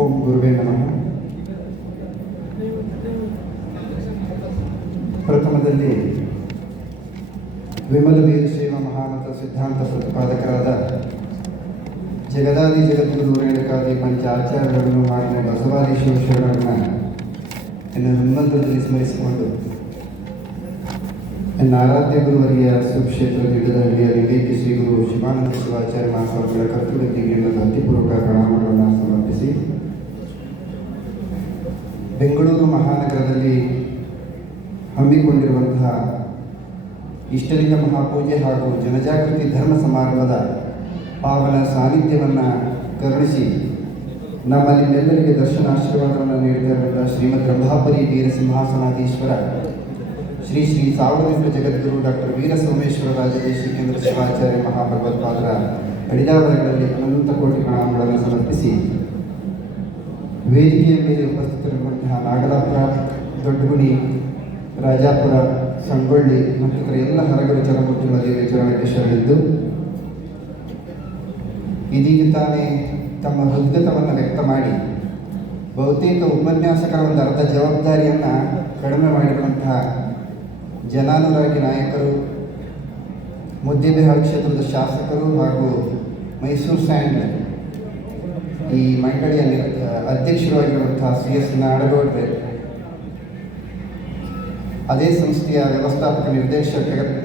ಓಂ ಗುರುವೇ ನಮಃ. ಪ್ರಥಮದಲ್ಲಿ ವಿಮಲ ವೀರಶೈವ ಮಹಾಮತ ಸಿದ್ಧಾಂತ ಪ್ರತಿಪಾದಕರಾದ ಜಗದಾದಿ ಜಗದ್ಗುರು ರೇಣುಕಾದಿ ಪಂಚ ಆಚಾರ್ಯಗಳನ್ನು ಹಾಗೂ ಬಸವಾದಿ ಶಿವಶರಣರನ್ನ ಇನ್ನು ಹನುಮಂತದಲ್ಲಿ ಸ್ಮರಿಸಿಕೊಂಡು ನನ್ನ ಆರಾಧ್ಯ ಗುರುವರಿಯ ಸುಕ್ಷೇತ್ರ ಗಿಡದಹಳ್ಳಿಯ ಲಿಂಗೈಕ್ಯ ಶ್ರೀ ಗುರು ಶಿವಾನಂದ ಶಿವಾಚಾರ್ಯ ಮಹಾಸ್ವಾಮಿಗಳ ಕರ್ತೃವೃತ್ತಿಗೆ ಭಕ್ತಿಪೂರ್ವಕ ಪ್ರಣಾಮಗಳನ್ನು ಸಮರ್ಪಿಸಿ ಬೆಂಗಳೂರು ಮಹಾನಗರದಲ್ಲಿ ಹಮ್ಮಿಕೊಂಡಿರುವಂತಹ ಇಷ್ಟಲಿಂಗ ಮಹಾಪೂಜೆ ಹಾಗೂ ಜನಜಾಗೃತಿ ಧರ್ಮ ಸಮಾರಂಭದ ಪಾವನ ಸಾನ್ನಿಧ್ಯವನ್ನು ಕರುಣಿಸಿ ನಮ್ಮಲ್ಲಿ ಎಲ್ಲರಿಗೆ ದರ್ಶನ ಆಶೀರ್ವಾದವನ್ನು ನೀಡಿರುವಂತಹ ಶ್ರೀಮದ್ ರಂಭಾಪುರಿ ವೀರಸಿಂಹಾಸನಾಧೀಶ್ವರ ಶ್ರೀ ಶ್ರೀ ಸಾರ್ವಜನಿಕ ಜಗದ್ಗುರು ಡಾಕ್ಟರ್ ವೀರ ಸೋಮೇಶ್ವರ ರಾಜದೇಶಿಕೇಂದ್ರ ಶಿವಾಚಾರ್ಯ ಮಹಾಭಗವತ್ಪಾದರ ಅಡಿದಾವರಗಳಲ್ಲಿ ಅನಂತ ಕೋಟಿ ಪ್ರಣಾಮಗಳನ್ನು ಸಮರ್ಪಿಸಿ ವೇದಿಕೆಯ ಮೇಲೆ ಉಪಸ್ಥಿತರಿರುವಂತಹ ನಾಗಲಾಪುರ, ದೊಡ್ಡಗುಣಿ, ರಾಜಾಪುರ, ಸಂಗೊಳ್ಳಿ ಮತ್ತಿತರ ಎಲ್ಲ ಹರಗರ ಚರಮೂರ್ತಿಗಳ ದೇವಿಯ ಚರಣಕ್ಕೆ ಶರಣಿದ್ದು ಇದೀಗ ತಾನೇ ತಮ್ಮ ಹೃದ್ಗತವನ್ನು ವ್ಯಕ್ತ ಮಾಡಿ ಬಹುತೇಕ ಉಪನ್ಯಾಸಕರ ಒಂದು ಅರ್ಧ ಜವಾಬ್ದಾರಿಯನ್ನು ಕಡಿಮೆ ಮಾಡಿರುವಂತಹ ಜನಾನುರಾಗಿ ನಾಯಕರು, ಮುದ್ದೇಬಿಹಾಳ ಕ್ಷೇತ್ರದ ಶಾಸಕರು ಹಾಗೂ ಮೈಸೂರು ಸ್ಯಾಂಡ್ ಈ ಮಂಡಳಿಯ ಅಧ್ಯಕ್ಷರಾಗಿರುವಂತಹ CS ನಾಡಗೌಡ್ರೆ, ಅದೇ ಸಂಸ್ಥೆಯ ವ್ಯವಸ್ಥಾಪಕ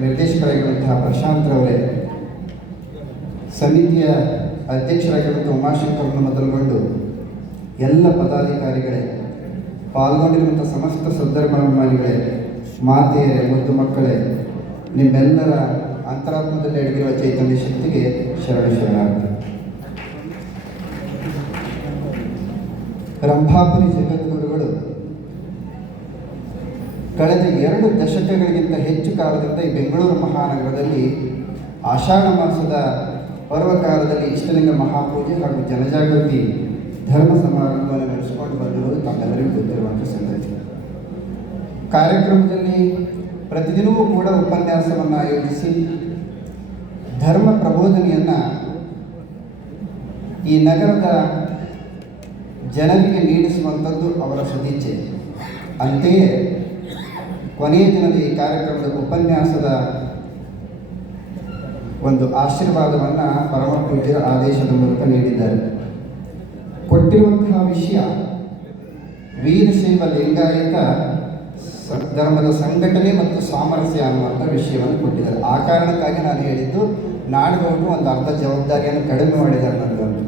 ನಿರ್ದೇಶಕರಾಗಿರುವಂತಹ ಪ್ರಶಾಂತ್ರವರೇ, ಸಮಿತಿಯ ಅಧ್ಯಕ್ಷರಾಗಿರುವಂಥ ಉಮಾಶಂಕರನ್ನು ಮೊದಲುಗೊಂಡು ಎಲ್ಲ ಪದಾಧಿಕಾರಿಗಳೇ, ಪಾಲ್ಗೊಂಡಿರುವಂಥ ಸಮಸ್ತ ಸದ್ಧರ್ಮಾಭಿಮಾನಿಗಳೇ, ಮಾತೆಯರೇ, ಮುದ್ದು ಮಕ್ಕಳೇ, ನಿಮ್ಮೆಲ್ಲರ ಅಂತರಾತ್ಮದಲ್ಲಿ ಅಡಗಿರುವ ಚೈತನ್ಯ ಶಕ್ತಿಗೆ ಶರಣಾರ್ಥಿ. ರಂಭಾಪುರಿ ಜಗದ್ಗುರುಗಳು ಕಳೆದ 2 ದಶಕಗಳಿಗಿಂತ ಹೆಚ್ಚು ಕಾಲದಿಂದ ಈ ಬೆಂಗಳೂರು ಮಹಾನಗರದಲ್ಲಿ ಆಷಾಢ ಮಾಸದ ಪರ್ವಕಾಲದಲ್ಲಿ ಇಷ್ಟಲಿಂಗ ಮಹಾಪೂಜೆ ಹಾಗೂ ಜನಜಾಗೃತಿ ಧರ್ಮ ಸಮಾರಂಭವನ್ನು ನಡೆಸಿಕೊಂಡು ಬಂದಿರುವುದು ತಮ್ಮೆಲ್ಲರಿಗೂ ಗೊತ್ತಿರುವಂಥ ಸಂಗತಿ. ಕಾರ್ಯಕ್ರಮದಲ್ಲಿ ಪ್ರತಿದಿನವೂ ಕೂಡ ಉಪನ್ಯಾಸವನ್ನು ಆಯೋಜಿಸಿ ಧರ್ಮ ಪ್ರಬೋಧನೆಯನ್ನು ಈ ನಗರದ ಜನರಿಗೆ ನೀಡಿಸುವಂಥದ್ದು ಅವರ ಸದಿಚ್ಛೆ. ಅಂತೆಯೇ ಕೊನೆಯ ದಿನದ ಈ ಕಾರ್ಯಕ್ರಮದ ಉಪನ್ಯಾಸದ ಒಂದು ಆಶೀರ್ವಾದವನ್ನು ಪರಮ ಪೂಜ್ಯರ ಆದೇಶದ ಮೂಲಕ ನೀಡಿದ್ದಾರೆ. ಕೊಟ್ಟಿರುವಂತಹ ವಿಷಯ ವೀರಶೈವ ಲಿಂಗಾಯತ ಧರ್ಮದ ಸಂಘಟನೆ ಮತ್ತು ಸಾಮರಸ್ಯ ಅನ್ನುವಂಥ ವಿಷಯವನ್ನು ಕೊಟ್ಟಿದ್ದಾರೆ. ಆ ಕಾರಣಕ್ಕಾಗಿ ನಾನು ಹೇಳಿದ್ದು ನಾಡಗೌಡರು ಒಂದು ಅರ್ಧ ಜವಾಬ್ದಾರಿಯನ್ನು ಕಡಿಮೆ ಮಾಡಿದ್ದಾರೆ ನನಗಂತೂ.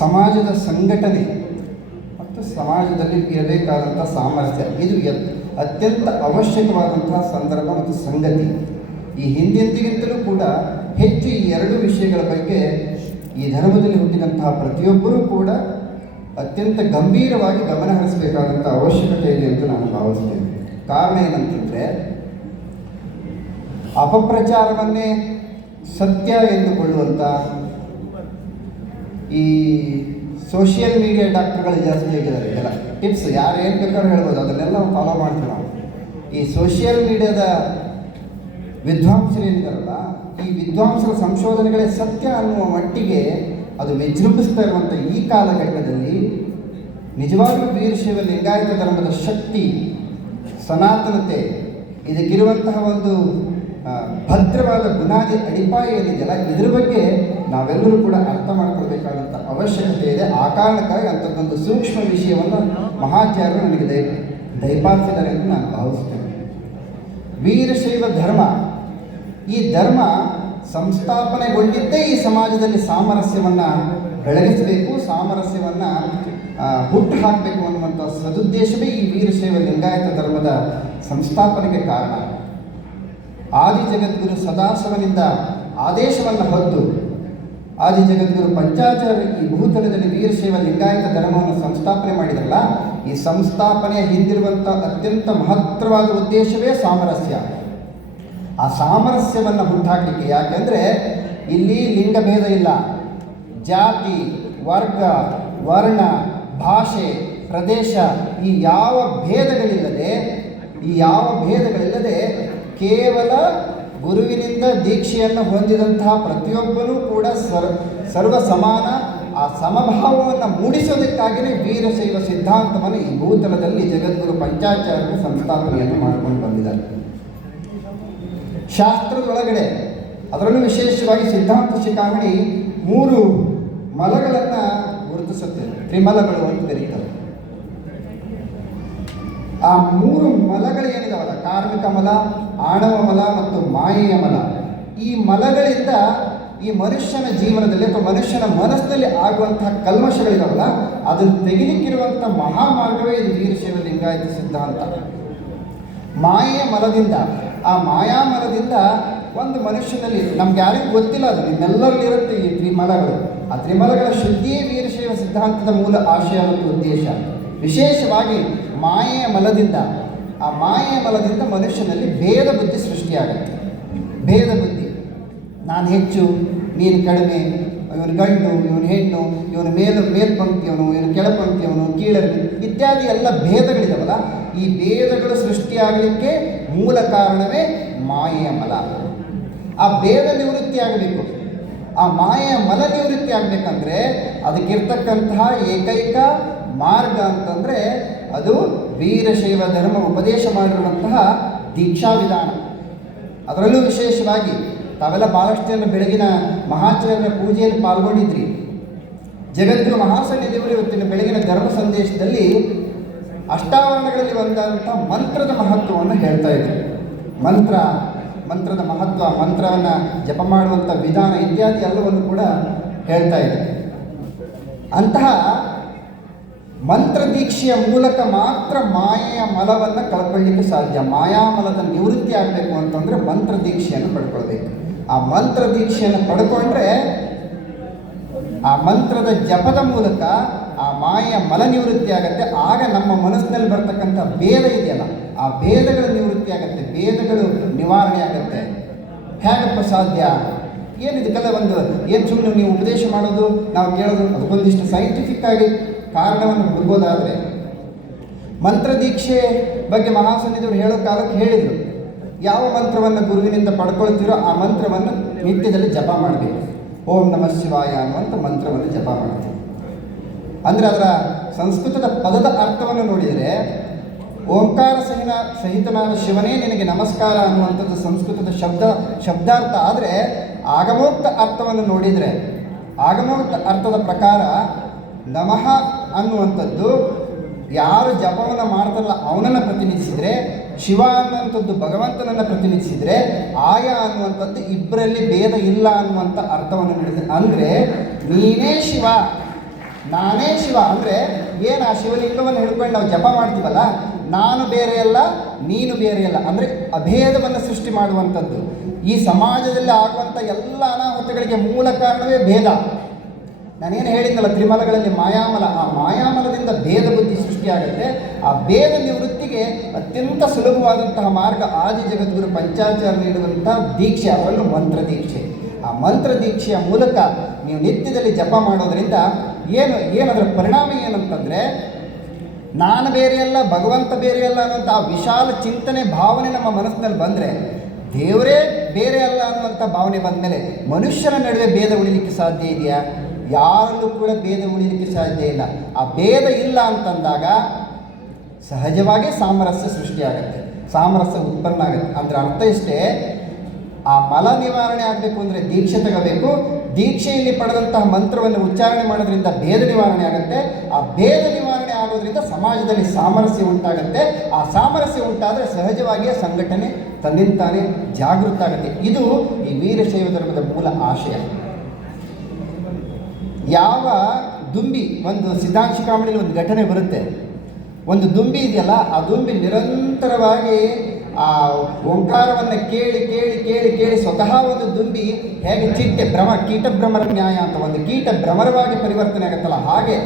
ಸಮಾಜದ ಸಂಘಟನೆ ಮತ್ತು ಸಮಾಜದಲ್ಲಿ ಇರಬೇಕಾದಂಥ ಸಾಮರಸ್ಯ ಇದು ಅತ್ಯಂತ ಅವಶ್ಯಕವಾದಂತಹ ಸಂದರ್ಭ ಮತ್ತು ಸಂಗತಿ. ಈ ಹಿಂದೆಂದಿಗಿಂತಲೂ ಕೂಡ ಹೆಚ್ಚು ಈ 2 ವಿಷಯಗಳ ಬಗ್ಗೆ ಈ ಧರ್ಮದಲ್ಲಿ ಹುಟ್ಟಿದಂತಹ ಪ್ರತಿಯೊಬ್ಬರೂ ಕೂಡ ಅತ್ಯಂತ ಗಂಭೀರವಾಗಿ ಗಮನ ಹರಿಸಬೇಕಾದಂಥ ಅವಶ್ಯಕತೆ ಇದೆ ಅಂತ ನಾನು ಭಾವಿಸ್ತೇನೆ. ಕಾರಣ ಏನಂತಂದರೆ, ಅಪಪ್ರಚಾರವನ್ನೇ ಸತ್ಯ ಎಂದುಕೊಳ್ಳುವಂಥ ಈ ಸೋಷಿಯಲ್ ಮೀಡಿಯಾ ಡಾಕ್ಟರ್ಗಳು ಜಾಸ್ತಿ ಆಗಿದ್ದಾರೆ. ಎಲ್ಲ ಟಿಪ್ಸ್ ಯಾರು ಏನು ಬೇಕಾದ್ರೂ ಹೇಳ್ಬೋದು, ಅದನ್ನೆಲ್ಲ ನಾವು ಫಾಲೋ ಮಾಡ್ತೀವಿ ನಾವು. ಈ ಸೋಷಿಯಲ್ ಮೀಡಿಯಾದ ವಿದ್ವಾಂಸರೇನಿದಾರಲ್ಲ, ಈ ವಿದ್ವಾಂಸರ ಸಂಶೋಧನೆಗಳೇ ಸತ್ಯ ಅನ್ನುವ ಮಟ್ಟಿಗೆ ಅದು ವಿಜೃಂಭಿಸ್ತಾ ಇರುವಂಥ ಈ ಕಾಲಘಟ್ಟದಲ್ಲಿ ನಿಜವಾಗ್ಲೂ ವೀರಶೈವ ಲಿಂಗಾಯತ ಧರ್ಮದ ಶಕ್ತಿ, ಸನಾತನತೆ, ಇದಕ್ಕಿರುವಂತಹ ಒಂದು ಭದ್ರವಾದ ಬುನಾದಿ ಅಡಿಪಾಯ ಏನಿದೆಯಲ್ಲ, ಇದ್ರ ಬಗ್ಗೆ ನಾವೆಲ್ಲರೂ ಕೂಡ ಅರ್ಥ ಮಾಡ್ಕೊಳ್ಬೇಕಾದಂಥ ಅವಶ್ಯಕತೆ ಇದೆ. ಆ ಕಾರಣಕ್ಕಾಗಿ ಅಂಥದ್ದೊಂದು ಸೂಕ್ಷ್ಮ ವಿಷಯವನ್ನು ಮಹಾಚಾರ್ಯರು ನನಗೆ ದಯಪಾಲಿಸಿದ್ದಾರೆ ಎಂದು ನಾನು ಭಾವಿಸ್ತೇನೆ. ವೀರಶೈವ ಧರ್ಮ, ಈ ಧರ್ಮ ಸಂಸ್ಥಾಪನೆಗೊಂಡಿದ್ದೇ ಈ ಸಮಾಜದಲ್ಲಿ ಸಾಮರಸ್ಯವನ್ನು ಬೆಳಗಿಸಬೇಕು, ಸಾಮರಸ್ಯವನ್ನು ಹುಟ್ಟು ಹಾಕಬೇಕು ಅನ್ನುವಂಥ ಸದುದ್ದೇಶವೇ ಈ ವೀರಶೈವ ಲಿಂಗಾಯತ ಧರ್ಮದ ಸಂಸ್ಥಾಪನೆಗೆ ಕಾರಣ. ಆದಿ ಜಗದ್ಗುರು ಸದಾಶಿವನಿಂದ ಆದೇಶವನ್ನು ಹೊತ್ತು ಆದಿ ಜಗದ್ಗುರು ಪಂಚಾಚಾರ್ಯ ಈ ಭೂತಲದಲ್ಲಿ ವೀರಶೈವ ಲಿಂಗಾಯತ ಧರ್ಮವನ್ನು ಸಂಸ್ಥಾಪನೆ ಮಾಡಿದ್ರಲ್ಲ, ಈ ಸಂಸ್ಥಾಪನೆಯ ಹಿಂದಿರುವಂಥ ಅತ್ಯಂತ ಮಹತ್ತರವಾದ ಉದ್ದೇಶವೇ ಸಾಮರಸ್ಯ. ಆ ಸಾಮರಸ್ಯವನ್ನು ಹುಟ್ಟಾಕಲಿಕ್ಕೆ, ಯಾಕೆಂದರೆ ಇಲ್ಲಿ ಲಿಂಗಭೇದ ಇಲ್ಲ, ಜಾತಿ, ವರ್ಗ, ವರ್ಣ, ಭಾಷೆ, ಪ್ರದೇಶ ಈ ಯಾವ ಭೇದಗಳಿಲ್ಲದೆ ಕೇವಲ ಗುರುವಿನಿಂದ ದೀಕ್ಷೆಯನ್ನು ಹೊಂದಿದಂತಹ ಪ್ರತಿಯೊಬ್ಬರೂ ಕೂಡ ಸರ್ವ ಸಮಾನ ಆ ಸಮಭಾವವನ್ನು ಮೂಡಿಸೋದಕ್ಕಾಗಿಯೇ ವೀರಶೈವ ಸಿದ್ಧಾಂತವನ್ನು ಈ ಭೂತಲದಲ್ಲಿ ಜಗದ್ಗುರು ಪಂಚಾಚಾರ್ಯರು ಸಂಸ್ಥಾಪನೆಯನ್ನು ಮಾಡಿಕೊಂಡು ಬಂದಿದ್ದಾರೆ. ಶಾಸ್ತ್ರದೊಳಗಡೆ ಅದರಲ್ಲೂ ವಿಶೇಷವಾಗಿ ಸಿದ್ಧಾಂತ ಶಿಖಾಮಣಿ 3 ಮಲಗಳನ್ನು ಗುರುತಿಸುತ್ತೆ. ತ್ರಿಮಲಗಳು ಅಂತ ಕರೀತಾರೆ. ಆ 3 ಮಲಗಳು ಏನಿದಾವಲ್ಲ, ಕಾರ್ಮಿಕ ಮಲ, ಆಣವ ಮಲ ಮತ್ತು ಮಾಯೆಯ ಮಲ, ಈ ಮಲಗಳಿಂದ ಈ ಮನುಷ್ಯನ ಜೀವನದಲ್ಲಿ ಅಥವಾ ಮನುಷ್ಯನ ಮನಸ್ಸಿನಲ್ಲಿ ಆಗುವಂತಹ ಕಲ್ಮಶಗಳಿದಾವಲ್ಲ, ಅದನ್ನು ತೆಗಿಲಿಕ್ಕಿರುವಂಥ ಮಹಾಮಾರ್ಗವೇ ಇದು ವೀರಶೈವ ಲಿಂಗಾಯತ ಸಿದ್ಧಾಂತ. ಮಾಯೆಯ ಮಲದಿಂದ, ಆ ಮಾಯಾಮಲದಿಂದ ಒಂದು ಮನುಷ್ಯನಲ್ಲಿ, ನಮ್ಗೆ ಯಾರಿಗೂ ಗೊತ್ತಿಲ್ಲ, ಅದು ನಿಮ್ಮೆಲ್ಲರಲ್ಲಿರುತ್ತೆ ಈ ತ್ರಿಮಲಗಳು. ಆ ತ್ರಿಮಲಗಳ ಶುದ್ಧಿಯೇ ವೀರಶೈವ ಸಿದ್ಧಾಂತದ ಮೂಲ ಆಶಯ ಮತ್ತು ಉದ್ದೇಶ. ವಿಶೇಷವಾಗಿ ಮಾಯೆಯ ಮಲದಿಂದ, ಆ ಮಾಯೆಯ ಮಲದಿಂದ ಮನುಷ್ಯನಲ್ಲಿ ಭೇದ ಬುದ್ಧಿ ಸೃಷ್ಟಿಯಾಗುತ್ತೆ. ಭೇದ ಬುದ್ಧಿ, ನಾನು ಹೆಚ್ಚು, ನೀನು ಕಡಿಮೆ, ಇವನು ಗಂಡು, ಇವನು ಹೆಣ್ಣು, ಇವನು ಮೇಲ್ಪಂಕ್ತಿಯವನು, ಇವನು ಕೆಳಪಂಕ್ತಿಯವನು, ಕೀಳರಿಮೆ ಇತ್ಯಾದಿ ಎಲ್ಲ ಭೇದಗಳಿದಾವಲ್ಲ, ಈ ಭೇದಗಳು ಸೃಷ್ಟಿಯಾಗಲಿಕ್ಕೆ ಮೂಲ ಕಾರಣವೇ ಮಾಯೆಯ ಮಲ. ಆ ಭೇದ ನಿವೃತ್ತಿ ಆಗಬೇಕು. ಆ ಮಾಯೆಯ ಮಲ ನಿವೃತ್ತಿ ಆಗಬೇಕಂದ್ರೆ ಅದಕ್ಕಿರ್ತಕ್ಕಂತಹ ಏಕೈಕ ಮಾರ್ಗ ಅಂತಂದರೆ ಅದು ವೀರಶೈವ ಧರ್ಮ ಉಪದೇಶ ಮಾಡಿರುವಂತಹ ದೀಕ್ಷಾ ವಿಧಾನ. ಅದರಲ್ಲೂ ವಿಶೇಷವಾಗಿ ತಾವೆಲ್ಲ ಭಾಳಷ್ಟು ಜನ ಬೆಳಗಿನ ಮಹಾಚಾರ್ಯರ ಪೂಜೆಯಲ್ಲಿ ಪಾಲ್ಗೊಂಡಿದ್ರಿ. ಜಗದ್ಗುರು ಮಹಾಸನ್ನಿಧಿಯವರು ಇವತ್ತಿನ ಬೆಳಗಿನ ಧರ್ಮ ಸಂದೇಶದಲ್ಲಿ ಅಷ್ಟಾವರಣಗಳಲ್ಲಿ ಒಂದಾದಂಥ ಮಂತ್ರದ ಮಹತ್ವವನ್ನು ಹೇಳ್ತಾ ಇದ್ರು. ಮಂತ್ರದ ಮಹತ್ವ, ಮಂತ್ರವನ್ನು ಜಪ ಮಾಡುವಂಥ ವಿಧಾನ ಇತ್ಯಾದಿ ಎಲ್ಲವನ್ನು ಕೂಡ ಹೇಳ್ತಾ ಇದೆ. ಅಂತಹ ಮಂತ್ರ ದೀಕ್ಷೆಯ ಮೂಲಕ ಮಾತ್ರ ಮಾಯೆಯ ಮಲವನ್ನು ಕಳ್ಕೊಳ್ಳಿಕ್ಕೆ ಸಾಧ್ಯ. ಮಾಯಾಮಲದ ನಿವೃತ್ತಿ ಆಗಬೇಕು ಅಂತಂದರೆ ಮಂತ್ರ ದೀಕ್ಷೆಯನ್ನು ಪಡ್ಕೊಳ್ಬೇಕು. ಆ ಮಂತ್ರ ದೀಕ್ಷೆಯನ್ನು ಪಡ್ಕೊಂಡ್ರೆ ಆ ಮಂತ್ರದ ಜಪದ ಮೂಲಕ ಆ ಮಾಯೆಯ ಮಲ ನಿವೃತ್ತಿ ಆಗುತ್ತೆ. ಆಗ ನಮ್ಮ ಮನಸ್ಸಿನಲ್ಲಿ ಬರ್ತಕ್ಕಂಥ ಭೇದ ಇದೆಯಲ್ಲ, ಆ ಭೇದಗಳ ನಿವೃತ್ತಿ ಆಗುತ್ತೆ, ಭೇದಗಳು ನಿವಾರಣೆ ಆಗುತ್ತೆ. ಹೇಗಪ್ಪ ಸಾಧ್ಯ? ಏನಿದಕ್ಕೆಲ್ಲ ಏನು ಸುಮ್ಮನೆ ನೀವು ಉಪದೇಶ ಮಾಡೋದು, ನಾವು ಕೇಳೋದು, ಅದಕ್ಕೊಂದಿಷ್ಟು ಸೈಂಟಿಫಿಕ್ ಆಗಿ ಕಾರಣವನ್ನು ಹುಡುಕೋದಾದರೆ, ಮಂತ್ರ ದೀಕ್ಷೆ ಬಗ್ಗೆ ಮಹಾಸನ್ನಿಧಿಯವರು ಹೇಳೋ ಕಾಲಕ್ಕೆ ಹೇಳಿದರು, ಯಾವ ಮಂತ್ರವನ್ನು ಗುರುವಿನಿಂದ ಪಡ್ಕೊಳ್ತೀರೋ ಆ ಮಂತ್ರವನ್ನು ನಿತ್ಯದಲ್ಲಿ ಜಪ ಮಾಡಬೇಕು. ಓಂ ನಮಃ ಶಿವಾಯ ಅನ್ನುವಂಥ ಮಂತ್ರವನ್ನು ಜಪ ಮಾಡ್ತೀವಿ. ಅಂದರೆ ಅದರ ಸಂಸ್ಕೃತದ ಪದದ ಅರ್ಥವನ್ನು ನೋಡಿದರೆ ಓಂಕಾರ ಸಹಿತನಾದ ಶಿವನೇ ನಿನಗೆ ನಮಸ್ಕಾರ ಅನ್ನುವಂಥದ್ದು ಸಂಸ್ಕೃತದ ಶಬ್ದಾರ್ಥ. ಆದರೆ ಆಗಮೋಕ್ತ ಅರ್ಥವನ್ನು ನೋಡಿದರೆ, ಆಗಮೋಕ್ತ ಅರ್ಥದ ಪ್ರಕಾರ ನಮಃ ಅನ್ನುವಂಥದ್ದು ಯಾರು ಜಪವನ್ನು ಮಾಡ್ತಾರಲ್ಲ ಅವನನ್ನು ಪ್ರತಿನಿಧಿಸಿದರೆ, ಶಿವ ಅನ್ನುವಂಥದ್ದು ಭಗವಂತನನ್ನು ಪ್ರತಿನಿಧಿಸಿದರೆ, ಆಯ ಅನ್ನುವಂಥದ್ದು ಇಬ್ಬರಲ್ಲಿ ಭೇದ ಇಲ್ಲ ಅನ್ನುವಂಥ ಅರ್ಥವನ್ನು ನೀಡಿದೆ. ಅಂದರೆ ನೀನೇ ಶಿವ, ನಾನೇ ಶಿವ. ಅಂದರೆ ಏನು ಆ ಶಿವಲಿಂಗವನ್ನು ಹಿಡ್ಕೊಂಡು ನಾವು ಜಪ ಮಾಡ್ತೀವಲ್ಲ, ನಾನು ಬೇರೆಯಲ್ಲ, ನೀನು ಬೇರೆಯಲ್ಲ, ಅಂದರೆ ಅಭೇದವನ್ನು ಸೃಷ್ಟಿ ಮಾಡುವಂಥದ್ದು. ಈ ಸಮಾಜದಲ್ಲಿ ಆಗುವಂಥ ಎಲ್ಲ ಅನಾಹುತಗಳಿಗೆ ಮೂಲ ಕಾರಣವೇ ಭೇದ. ನಾನೇನು ಹೇಳಿದ್ನಲ್ಲ, ತ್ರಿಮಲಗಳಲ್ಲಿ ಮಾಯಾಮಲ, ಆ ಮಾಯಾಮಲದಿಂದ ಭೇದ ಬುದ್ಧಿ ಸೃಷ್ಟಿಯಾಗುತ್ತೆ. ಆ ಭೇದ ನಿವೃತ್ತಿಗೆ ಅತ್ಯಂತ ಸುಲಭವಾದಂತಹ ಮಾರ್ಗ ಆದಿ ಜಗದ್ಗುರು ಪಂಚಾಚಾರ್ಯ ನೀಡುವಂಥ ದೀಕ್ಷೆ, ಅದರಲ್ಲೂ ಮಂತ್ರ ದೀಕ್ಷೆ. ಆ ಮಂತ್ರ ದೀಕ್ಷೆಯ ಮೂಲಕ ನೀವು ನಿತ್ಯದಲ್ಲಿ ಜಪ ಮಾಡೋದರಿಂದ ಏನದರ ಪರಿಣಾಮ ಏನಂತಂದರೆ, ನಾನು ಬೇರೆಯಲ್ಲ, ಭಗವಂತ ಬೇರೆಯಲ್ಲ ಅನ್ನೋಂಥ ಆ ವಿಶಾಲ ಚಿಂತನೆ ಭಾವನೆ ನಮ್ಮ ಮನಸ್ಸಿನಲ್ಲಿ ಬಂದರೆ, ದೇವರೇ ಬೇರೆ ಅಲ್ಲ ಅನ್ನುವಂಥ ಭಾವನೆ ಬಂದ ಮೇಲೆ ಮನುಷ್ಯರ ನಡುವೆ ಭೇದ ಉಳಿಲಿಕ್ಕೆ ಸಾಧ್ಯ ಇದೆಯಾ? ಯಾರಲ್ಲೂ ಕೂಡ ಭೇದ ಉಳಿಲಿಕ್ಕೆ ಸಾಧ್ಯ ಇಲ್ಲ. ಆ ಭೇದ ಇಲ್ಲ ಅಂತಂದಾಗ ಸಹಜವಾಗಿ ಸಾಮರಸ್ಯ ಸೃಷ್ಟಿಯಾಗುತ್ತೆ, ಸಾಮರಸ್ಯ ಉತ್ಪನ್ನ ಆಗುತ್ತೆ. ಅಂದರೆ ಅರ್ಥ ಇಷ್ಟೇ, ಆ ಮಲ ನಿವಾರಣೆ ಆಗಬೇಕು ಅಂದರೆ ದೀಕ್ಷೆ ತಗೋಬೇಕು. ದೀಕ್ಷೆಯಲ್ಲಿ ಪಡೆದಂತಹ ಮಂತ್ರವನ್ನು ಉಚ್ಚಾರಣೆ ಮಾಡೋದ್ರಿಂದ ಭೇದ ನಿವಾರಣೆ ಆಗುತ್ತೆ. ಆ ಭೇದ ನಿವಾರಣೆ ಆಗೋದ್ರಿಂದ ಸಮಾಜದಲ್ಲಿ ಸಾಮರಸ್ಯ ಉಂಟಾಗುತ್ತೆ. ಆ ಸಾಮರಸ್ಯ ಉಂಟಾದರೆ ಸಹಜವಾಗಿಯೇ ಸಂಘಟನೆ ತನ್ನಿಂತಾನೇ ಜಾಗೃತ ಆಗುತ್ತೆ. ಇದು ಈ ವೀರಶೈವ ಧರ್ಮದ ಮೂಲ ಆಶಯ. ಯಾವ ದುಂಬಿ, ಒಂದು ಸಿದ್ಧಾಂತ ಶಿಖಾಮಣಿಯಲ್ಲಿ ಒಂದು ಘಟನೆ ಬರುತ್ತೆ, ಒಂದು ದುಂಬಿ ಇದೆಯಲ್ಲ, ಆ ದುಂಬಿ ನಿರಂತರವಾಗಿ ಆ ಓಂಕಾರವನ್ನು ಕೇಳಿ ಕೇಳಿ ಕೇಳಿ ಕೇಳಿ ಸ್ವತಃ ಒಂದು ದುಂಬಿ ಹೇಗೆ ಕೀಟ ಭ್ರಮರ ನ್ಯಾಯ ಅಂತ ಒಂದು ಕೀಟ ಭ್ರಮರವಾಗಿ ಪರಿವರ್ತನೆ ಆಗುತ್ತಲ್ಲ, ಹಾಗೆ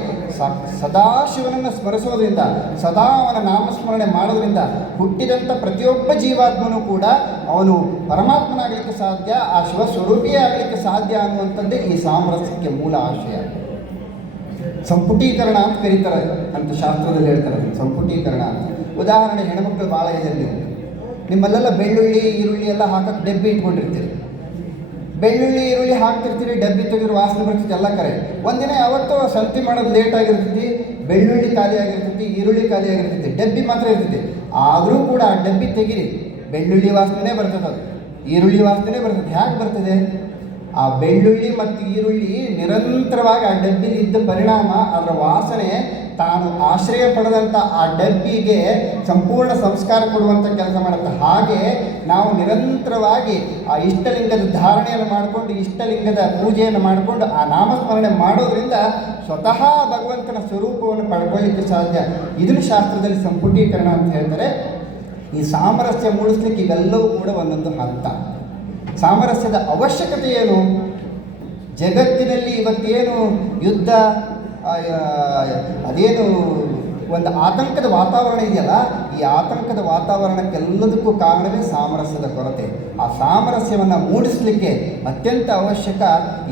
ಸದಾಶಿವನನ್ನು ಸ್ಮರಿಸೋದ್ರಿಂದ, ಸದಾ ಅವನ ನಾಮಸ್ಮರಣೆ ಮಾಡೋದ್ರಿಂದ ಹುಟ್ಟಿದಂಥ ಪ್ರತಿಯೊಬ್ಬ ಜೀವಾತ್ಮನೂ ಕೂಡ ಅವನು ಪರಮಾತ್ಮನಾಗಲಿಕ್ಕೆ ಸಾಧ್ಯ, ಆ ಶಿವ ಸ್ವರೂಪಿಯೇ ಆಗಲಿಕ್ಕೆ ಸಾಧ್ಯ ಅನ್ನುವಂಥದ್ದೇ ಈ ಸಾಮರಸ್ಯಕ್ಕೆ ಮೂಲ ಆಶಯ. ಸಂಪುಟೀಕರಣ ಅಂತ ಕರೀತಾರೆ ಅಂತ ಶಾಸ್ತ್ರದಲ್ಲಿ ಹೇಳ್ತಾರೆ. ಸಂಪುಟೀಕರಣ ಅಂತ, ಉದಾಹರಣೆ, ಹೆಣ್ಮಕ್ಳು ಭಾಳ ಇದರಲ್ಲಿ ನಿಮ್ಮಲ್ಲೆಲ್ಲ ಬೆಳ್ಳುಳ್ಳಿ ಈರುಳ್ಳಿ ಎಲ್ಲ ಹಾಕಕ್ಕೆ ಡಬ್ಬಿ ಇಟ್ಕೊಂಡಿರ್ತೀರಿ. ಬೆಳ್ಳುಳ್ಳಿ ಈರುಳ್ಳಿ ಹಾಕ್ತಿರ್ತೀರಿ, ಡಬ್ಬಿ ತೆಗೆದ್ರೆ ವಾಸನೆ ಬರ್ತಿತ್ತು, ಎಲ್ಲ ಕರೆ. ಒಂದಿನ ಯಾವತ್ತೋ ಸಂತಿ ಮಾಡೋದು ಲೇಟ್ ಆಗಿರ್ತೈತಿ, ಬೆಳ್ಳುಳ್ಳಿ ಖಾಲಿ ಆಗಿರ್ತೈತಿ, ಈರುಳ್ಳಿ ಖಾಲಿ ಆಗಿರ್ತೈತಿ, ಡಬ್ಬಿ ಮಾತ್ರ ಇರ್ತೈತಿ. ಆದರೂ ಕೂಡ ಆ ಡಬ್ಬಿ ತೆಗೀರಿ, ಬೆಳ್ಳುಳ್ಳಿ ವಾಸನೆ ಬರ್ತದೆ, ಅದು ಈರುಳ್ಳಿ ವಾಸನೆ ಬರ್ತದೆ. ಹೇಗೆ ಬರ್ತದೆ? ಆ ಬೆಳ್ಳುಳ್ಳಿ ಮತ್ತು ಈರುಳ್ಳಿ ನಿರಂತರವಾಗಿ ಆ ಡಬ್ಬಿಲಿ ಇದ್ದ ಪರಿಣಾಮ ಅದರ ವಾಸನೆ ತಾನು ಆಶ್ರಯ ಪಡೆದಂಥ ಆ ಡಬ್ಬಿಗೆ ಸಂಪೂರ್ಣ ಸಂಸ್ಕಾರ ಕೊಡುವಂಥ ಕೆಲಸ ಮಾಡುತ್ತೆ. ಹಾಗೆ ನಾವು ನಿರಂತರವಾಗಿ ಆ ಇಷ್ಟಲಿಂಗದ ಧಾರಣೆಯನ್ನು ಮಾಡಿಕೊಂಡು, ಇಷ್ಟಲಿಂಗದ ಪೂಜೆಯನ್ನು ಮಾಡಿಕೊಂಡು ಆ ನಾಮಸ್ಮರಣೆ ಮಾಡೋದ್ರಿಂದ ಸ್ವತಃ ಭಗವಂತನ ಸ್ವರೂಪವನ್ನು ಪಡ್ಕೊಳ್ಳಿಕ್ಕೆ ಸಾಧ್ಯ. ಇದನ್ನು ಶಾಸ್ತ್ರದಲ್ಲಿ ಸಂಪುಟೀಕರಣ ಅಂತ ಹೇಳ್ತಾರೆ. ಈ ಸಾಮರಸ್ಯ ಮೂಡಿಸ್ಲಿಕ್ಕೆ ಇವೆಲ್ಲವೂ ಕೂಡ ಒಂದೊಂದು ಹಂತ. ಸಾಮರಸ್ಯದ ಅವಶ್ಯಕತೆ ಏನು? ಜಗತ್ತಿನಲ್ಲಿ ಇವತ್ತೇನು ಯುದ್ಧ, ಅದೇನು ಒಂದು ಆತಂಕದ ವಾತಾವರಣ ಇದೆಯಲ್ಲ, ಈ ಆತಂಕದ ವಾತಾವರಣಕ್ಕೆಲ್ಲದಕ್ಕೂ ಕಾರಣವೇ ಸಾಮರಸ್ಯದ ಕೊರತೆ. ಆ ಸಾಮರಸ್ಯವನ್ನು ಮೂಡಿಸಲಿಕ್ಕೆ ಅತ್ಯಂತ ಅವಶ್ಯಕ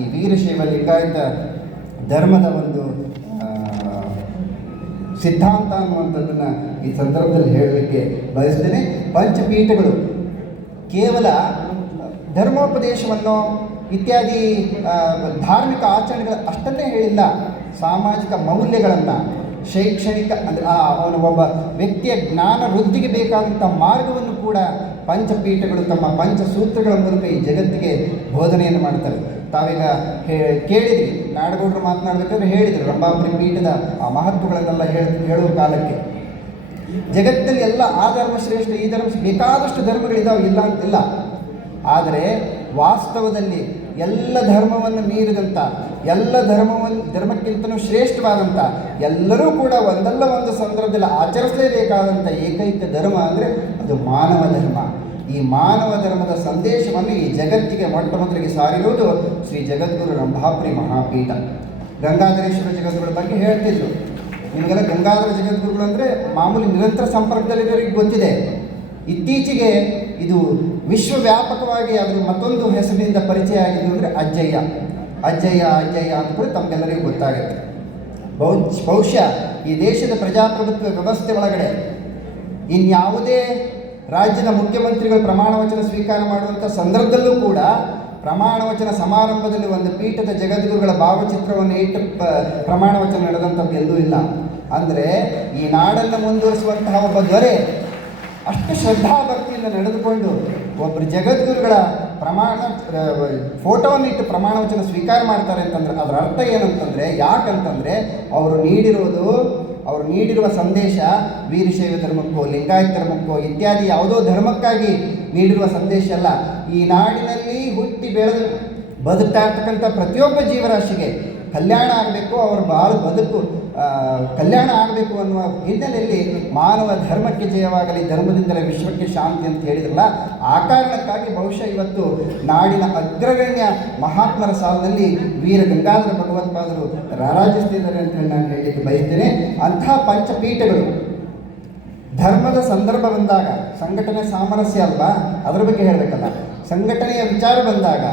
ಈ ವೀರಶೈವ ಲಿಂಗಾಯತ ಧರ್ಮದ ಒಂದು ಸಿದ್ಧಾಂತ ಅನ್ನುವಂಥದ್ದನ್ನು ಈ ಸಂದರ್ಭದಲ್ಲಿ ಹೇಳಲಿಕ್ಕೆ ಬಯಸ್ತೇನೆ. ಪಂಚಪೀಠಗಳು ಕೇವಲ ಧರ್ಮೋಪದೇಶವನ್ನು ಇತ್ಯಾದಿ ಧಾರ್ಮಿಕ ಆಚರಣೆಗಳು ಅಷ್ಟನ್ನೇ ಹೇಳಿಲ್ಲ, ಸಾಮಾಜಿಕ ಮೌಲ್ಯಗಳನ್ನು, ಶೈಕ್ಷಣಿಕ ಅಂದರೆ ಅವನ ಒಬ್ಬ ವ್ಯಕ್ತಿಯ ಜ್ಞಾನ ವೃದ್ಧಿಗೆ ಬೇಕಾದಂಥ ಮಾರ್ಗವನ್ನು ಕೂಡ ಪಂಚಪೀಠಗಳು ತಮ್ಮ ಪಂಚಸೂತ್ರಗಳ ಮೂಲಕ ಈ ಜಗತ್ತಿಗೆ ಬೋಧನೆಯನ್ನು ಮಾಡ್ತಾರೆ. ತಾವೀಗ ಕೇಳಿದ್ರಿ, ನಾಡಗೌಡರು ಮಾತನಾಡಬೇಕಾದ್ರೆ ಹೇಳಿದರು ರಂಭಾಪುರಿ ಪೀಠದ ಆ ಮಹತ್ವಗಳನ್ನೆಲ್ಲ ಹೇಳುವ ಕಾಲಕ್ಕೆ ಜಗತ್ತಲ್ಲಿ ಎಲ್ಲ ಆ ಧರ್ಮ ಶ್ರೇಷ್ಠ, ಈ ಧರ್ಮ ಬೇಕಾದಷ್ಟು ಧರ್ಮಗಳಿದ್ದಾವೆ, ಇಲ್ಲ ಅಂತಿಲ್ಲ. ಆದರೆ ವಾಸ್ತವದಲ್ಲಿ ಎಲ್ಲ ಧರ್ಮವನ್ನು ಮೀರಿದಂಥ, ಎಲ್ಲ ಧರ್ಮಕ್ಕಿಂತಲೂ ಶ್ರೇಷ್ಠವಾದಂಥ, ಎಲ್ಲರೂ ಕೂಡ ಒಂದಲ್ಲ ಒಂದು ಸಂದರ್ಭದಲ್ಲಿ ಆಚರಿಸಲೇಬೇಕಾದಂಥ ಏಕೈಕ ಧರ್ಮ ಅಂದರೆ ಅದು ಮಾನವ ಧರ್ಮ. ಈ ಮಾನವ ಧರ್ಮದ ಸಂದೇಶವನ್ನು ಈ ಜಗತ್ತಿಗೆ ಮೊಟ್ಟ ಮೊದಲಿಗೆ ಸಾರಿರುವುದು ಶ್ರೀ ಜಗದ್ಗುರು ರಂಭಾಪುರಿ ಮಹಾಪೀಠ. ಗಂಗಾಧರೇಶ್ವರ ಜಗದ್ಗುರುಗಳ ಬಗ್ಗೆ ಹೇಳ್ತಿದ್ರು. ನಿಮಗೆಲ್ಲ ಗಂಗಾಧರ ಜಗದ್ಗುರುಗಳು ಅಂದರೆ ಮಾಮೂಲಿ ನಿರಂತರ ಸಂಪರ್ಕದಲ್ಲಿರೋರಿಗೆ ಗೊತ್ತಿದೆ. ಇತ್ತೀಚೆಗೆ ಇದು ವಿಶ್ವವ್ಯಾಪಕವಾಗಿ ಅದರ ಮತ್ತೊಂದು ಹೆಸರಿನಿಂದ ಪರಿಚಯ ಆಗಿದ್ದು ಅಂದರೆ ಅಜ್ಜಯ್ಯ ಅಂತ ಕೂಡ ತಮಗೆಲ್ಲರಿಗೂ ಗೊತ್ತಾಗುತ್ತೆ. ಬಹುಶಃ ಈ ದೇಶದ ಪ್ರಜಾಪ್ರಭುತ್ವ ವ್ಯವಸ್ಥೆ ಒಳಗಡೆ ಇನ್ಯಾವುದೇ ರಾಜ್ಯದ ಮುಖ್ಯಮಂತ್ರಿಗಳು ಪ್ರಮಾಣ ವಚನ ಸ್ವೀಕಾರ ಮಾಡುವಂಥ ಸಂದರ್ಭದಲ್ಲೂ ಕೂಡ ಪ್ರಮಾಣ ವಚನ ಸಮಾರಂಭದಲ್ಲಿ ಒಂದು ಪೀಠದ ಜಗದ್ಗುರುಗಳ ಭಾವಚಿತ್ರವನ್ನು ಇಟ್ಟು ಪ್ರಮಾಣ ವಚನ ನಡೆದಂಥದ್ದು ಎಲ್ಲೂ ಇಲ್ಲ. ಅಂದರೆ ಈ ನಾಡನ್ನು ಮುಂದುವರಿಸುವಂತಹ ಒಬ್ಬ ದೊರೆ ಅಷ್ಟು ಶ್ರದ್ಧಾಭಕ್ತಿಯಿಂದ ನಡೆದುಕೊಂಡು ಒಬ್ಬರು ಜಗದ್ಗುರುಗಳ ಫೋಟೋವನ್ನು ಇಟ್ಟು ಪ್ರಮಾಣ ವಚನ ಸ್ವೀಕಾರ ಮಾಡ್ತಾರೆ ಅಂತಂದರೆ ಅದರ ಅರ್ಥ ಏನಂತಂದರೆ, ಯಾಕಂತಂದರೆ ಅವರು ನೀಡಿರುವ ಸಂದೇಶ ವೀರಶೈವ ಧರ್ಮಕ್ಕೋ ಲಿಂಗಾಯತ ಧರ್ಮಕ್ಕೋ ಇತ್ಯಾದಿ ಯಾವುದೋ ಧರ್ಮಕ್ಕಾಗಿ ನೀಡಿರುವ ಸಂದೇಶ ಅಲ್ಲ. ಈ ನಾಡಿನಲ್ಲಿ ಹುಟ್ಟಿ ಬೆಳೆದು ಬದುಕ್ತಾ ಇರ್ತಕ್ಕಂಥ ಪ್ರತಿಯೊಬ್ಬ ಜೀವರಾಶಿಗೆ ಕಲ್ಯಾಣ ಆಗಬೇಕು, ಅವ್ರ ಬದುಕು ಕಲ್ಯಾಣ ಆಗಬೇಕು ಅನ್ನುವ ಹಿನ್ನೆಲೆಯಲ್ಲಿ ಮಾನವ ಧರ್ಮಕ್ಕೆ ಜಯವಾಗಲಿ, ಧರ್ಮದಿಂದಲೇ ವಿಶ್ವಕ್ಕೆ ಶಾಂತಿ ಅಂತ ಹೇಳಿದ್ರಲ್ಲ, ಆ ಕಾರಣಕ್ಕಾಗಿ ಬಹುಶಃ ಇವತ್ತು ನಾಡಿನ ಅಗ್ರಗಣ್ಯ ಮಹಾತ್ಮರ ಸಾಲಿನಲ್ಲಿ ವೀರ ಗಂಗಾಧರ ಭಗವತ್ಪಾದರು ರಾರಾಜಿಸ್ತಿದ್ದಾರೆ ಅಂತ ನಾನು ಹೇಳಲಿಕ್ಕೆ ಬಯಸ್ತೇನೆ. ಅಂತಹ ಪಂಚಪೀಠಗಳು ಧರ್ಮದ ಸಂದರ್ಭ ಬಂದಾಗ, ಸಂಘಟನೆ ಸಾಮರಸ್ಯ ಅಲ್ವಾ, ಅದರ ಬಗ್ಗೆ ಹೇಳಬೇಕಲ್ಲ, ಸಂಘಟನೆಯ ವಿಚಾರ ಬಂದಾಗ,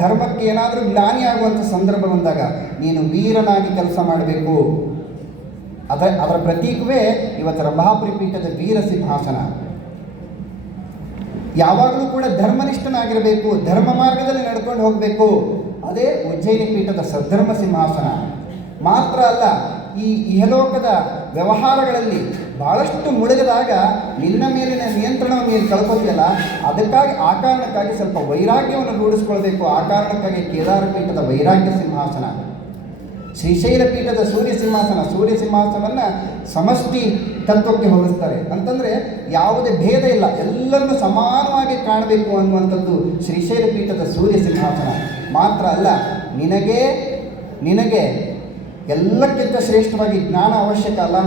ಧರ್ಮಕ್ಕೆ ಏನಾದರೂ ಗ್ಲಾನಿ ಆಗುವಂಥ ಸಂದರ್ಭ ಬಂದಾಗ ನೀನು ವೀರನಾಗಿ ಕೆಲಸ ಮಾಡಬೇಕು. ಅದರ ಪ್ರತೀಕವೇ ಇವತ್ತು ರಂಭಾಪುರಿ ಪೀಠದ ವೀರ ಸಿಂಹಾಸನ. ಯಾವಾಗಲೂ ಕೂಡ ಧರ್ಮನಿಷ್ಠನಾಗಿರಬೇಕು, ಧರ್ಮ ಮಾರ್ಗದಲ್ಲಿ ನಡ್ಕೊಂಡು ಹೋಗಬೇಕು. ಅದೇ ಉಜ್ಜಯಿನಿ ಪೀಠದ ಸದ್ಧರ್ಮ ಸಿಂಹಾಸನ. ಮಾತ್ರ ಅಲ್ಲ, ಈ ಇಹಲೋಕದ ವ್ಯವಹಾರಗಳಲ್ಲಿ ಭಾಳಷ್ಟು ಮುಳುಗದಾಗ ನಿನ್ನ ಮೇಲಿನ ನಿಯಂತ್ರಣವನ್ನು ನೀನು ಕಳ್ಕೊತಿಯಲ್ಲ, ಅದಕ್ಕಾಗಿ ಆ ಕಾರಣಕ್ಕಾಗಿ ಸ್ವಲ್ಪ ವೈರಾಗ್ಯವನ್ನು ರೂಢಿಸ್ಕೊಳ್ಬೇಕು. ಆ ಕಾರಣಕ್ಕಾಗಿ ಕೇದಾರ ಪೀಠದ ವೈರಾಗ್ಯ ಸಿಂಹಾಸನ, ಶ್ರೀಶೈಲ ಪೀಠದ ಸೂರ್ಯ ಸಿಂಹಾಸನವನ್ನು ಸಮಷ್ಟಿ ತತ್ವಕ್ಕೆ ಹೋಲಿಸ್ತಾರೆ. ಅಂತಂದರೆ ಯಾವುದೇ ಭೇದ ಇಲ್ಲ, ಎಲ್ಲರನ್ನು ಸಮಾನವಾಗಿ ಕಾಣಬೇಕು ಅನ್ನುವಂಥದ್ದು ಶ್ರೀಶೈಲ ಪೀಠದ ಸೂರ್ಯ ಸಿಂಹಾಸನ. ಮಾತ್ರ ಅಲ್ಲ, ನಿನಗೆ ಎಲ್ಲಕ್ಕಿಂತ ಶ್ರೇಷ್ಠವಾಗಿ ಜ್ಞಾನ ಅವಶ್ಯಕ ಅಲ್ಲ.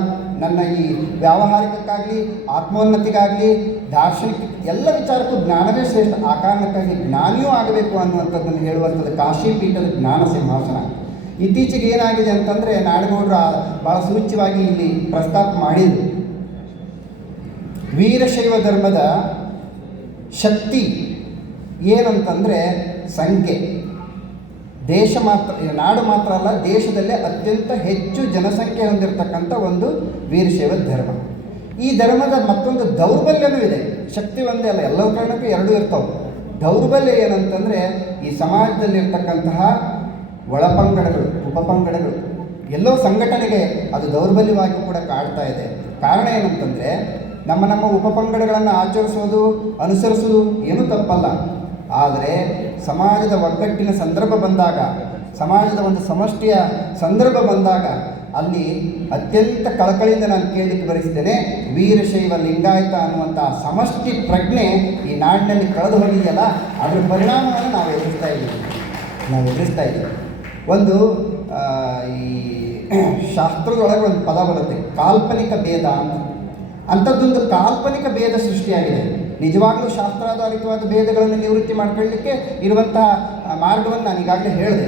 ನನ್ನ ಈ ವ್ಯಾವಹಾರಿಕಕ್ಕಾಗಲಿ, ಆತ್ಮೋನ್ನತಿಗಾಗಲಿ, ದಾರ್ಶನಿಕ ಎಲ್ಲ ವಿಚಾರಕ್ಕೂ ಜ್ಞಾನವೇ ಶ್ರೇಷ್ಠ. ಆ ಕಾರಣಕ್ಕಾಗಿ ಜ್ಞಾನಿಯೂ ಆಗಬೇಕು ಅನ್ನುವಂಥದ್ದನ್ನು ಹೇಳುವಂಥದ್ದು ಕಾಶಿ ಪೀಠದ ಜ್ಞಾನ ಸಿಂಹಾಸನ. ಇತ್ತೀಚೆಗೆ ಏನಾಗಿದೆ ಅಂತಂದರೆ, ನಾಡಗೌಡರು ಭಾಳ ಸೂಚ್ಯವಾಗಿ ಇಲ್ಲಿ ಪ್ರಸ್ತಾಪ ಮಾಡಿದರು. ವೀರಶೈವ ಧರ್ಮದ ಶಕ್ತಿ ಏನಂತಂದರೆ ಸಂಖ್ಯೆ. ನಾಡು ಮಾತ್ರ ಅಲ್ಲ, ದೇಶದಲ್ಲೇ ಅತ್ಯಂತ ಹೆಚ್ಚು ಜನಸಂಖ್ಯೆ ಹೊಂದಿರತಕ್ಕಂಥ ಒಂದು ವೀರಶೈವ ಧರ್ಮ. ಈ ಧರ್ಮದ ಮತ್ತೊಂದು ದೌರ್ಬಲ್ಯನೂ ಇದೆ. ಶಕ್ತಿ ಒಂದೇ ಅಲ್ಲ, ಎಲ್ಲರ ಕಾರಣಕ್ಕೂ ಎರಡೂ ಇರ್ತಾವೆ. ದೌರ್ಬಲ್ಯ ಏನಂತಂದರೆ ಈ ಸಮಾಜದಲ್ಲಿರ್ತಕ್ಕಂತಹ ಒಳಪಂಗಡಗಳು, ಉಪಪಂಗಡಗಳು ಎಲ್ಲೋ ಸಂಘಟನೆಗೆ ಅದು ದೌರ್ಬಲ್ಯವಾಗಿ ಕೂಡ ಕಾಡ್ತಾ ಇದೆ. ಕಾರಣ ಏನಂತಂದರೆ ನಮ್ಮ ಉಪಪಂಗಡಗಳನ್ನು ಆಚರಿಸೋದು, ಅನುಸರಿಸೋದು ಏನೂ ತಪ್ಪಲ್ಲ. ಆದರೆ ಸಮಾಜದ ಒಗ್ಗಟ್ಟಿನ ಸಂದರ್ಭ ಬಂದಾಗ, ಸಮಾಜದ ಒಂದು ಸಮಷ್ಟಿಯ ಸಂದರ್ಭ ಬಂದಾಗ ಅಲ್ಲಿ ಅತ್ಯಂತ ಕಳಕಳಿಯಿಂದ ನಾನು ಕೇಳಲಿಕ್ಕೆ ಬಯಸ್ತೇನೆ, ವೀರಶೈವ ಲಿಂಗಾಯತ ಅನ್ನುವಂಥ ಸಮಷ್ಟಿ ಪ್ರಜ್ಞೆ ಈ ನಾಡಿನಲ್ಲಿ ಕಳೆದು ಹೋಗಿದೆಯಲ್ಲ, ಅದರ ಪರಿಣಾಮವನ್ನು ನಾವು ಎದುರಿಸ್ತಾ ಇದ್ದೀವಿ. ಒಂದು ಈ ಶಾಸ್ತ್ರದೊಳಗೆ ಒಂದು ಪದ ಬರುತ್ತೆ, ಕಾಲ್ಪನಿಕ ಭೇದ ಅಂತ. ಅಂಥದ್ದೊಂದು ಕಾಲ್ಪನಿಕ ಭೇದ ಸೃಷ್ಟಿಯಾಗಿದೆ. ನಿಜವಾಗ್ಲೂ ಶಾಸ್ತ್ರಾಧಾರಿತವಾದ ಭೇದಗಳನ್ನು ನಿವೃತ್ತಿ ಮಾಡ್ಕೊಳ್ಳಲಿಕ್ಕೆ ಇರುವಂತಹ ಮಾರ್ಗವನ್ನು ನಾನು ಈಗಾಗಲೇ ಹೇಳಿದೆ.